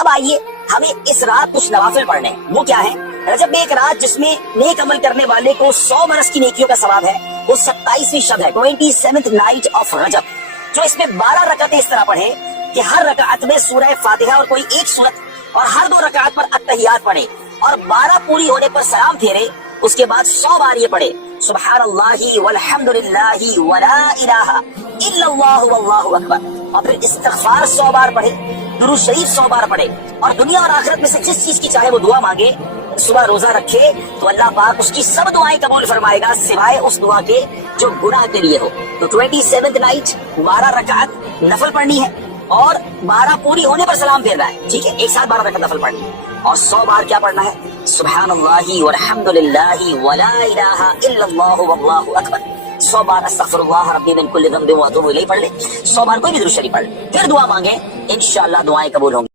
अब आइए हमें इस रात कुछ नवाफिल पढ़ने हैं। वो क्या है? रजब में एक रात जिसमें नेक अमल करने वाले को 100 बरस की नेकियों का सवाब है। वो 27वीं शब है, 27th नाइट ऑफ रजब, जो इसमें 12 रकातें इस तरह पढ़े कि हर रकात में सूरह फातिहा और कोई एक सूरत, और हर 2 रकात पर अत्तहियात पढ़े, और 12 पूरी होने पर सलाम फेरे। उसके बाद 100 बार ये पढ़े सुब्हानल्लाहि वल्हम्दुलिल्लाहि वला इलाहा इल्लल्लाहु वल्लाहु अकबर, और फिर इस्तिग़फ़ार 100 बार पढ़े, दुरूद शरीफ 100 बार पढ़े, और दुनिया और आखिरत में से जिस चीज की चाहे वो दुआ मांगे। सुबह रोजा रखे तो अल्लाह पाक उसकी सब दुआएं कबूल फरमाएगा, सिवाय उस दुआ के जो गुनाह के लिए हो। तो 27th नाइट 12 रकात नफल पढ़नी है, और 12 पूरी होने पर सलाम फेरना है। ठीक है, एक साथ 12 रकात नफल पढ़नी है, और 100 बार क्या पढ़ना है? सुब्हानल्लाहि वल्हम्दुलिल्लाहि वला इलाहा इल्लल्लाहु वल्लाहु अकबर। 100 बार अस्तगफिरुल्लाह रब्बी मिन कुल्लि ज़ंबिन व अतूबु इलैहि पढ़ ले। 100 बार कोई भी दुरूद शरीफ पढ़ ले, फिर दुआ मांगे, इंशाअल्लाह दुआएं कबूल होंगी।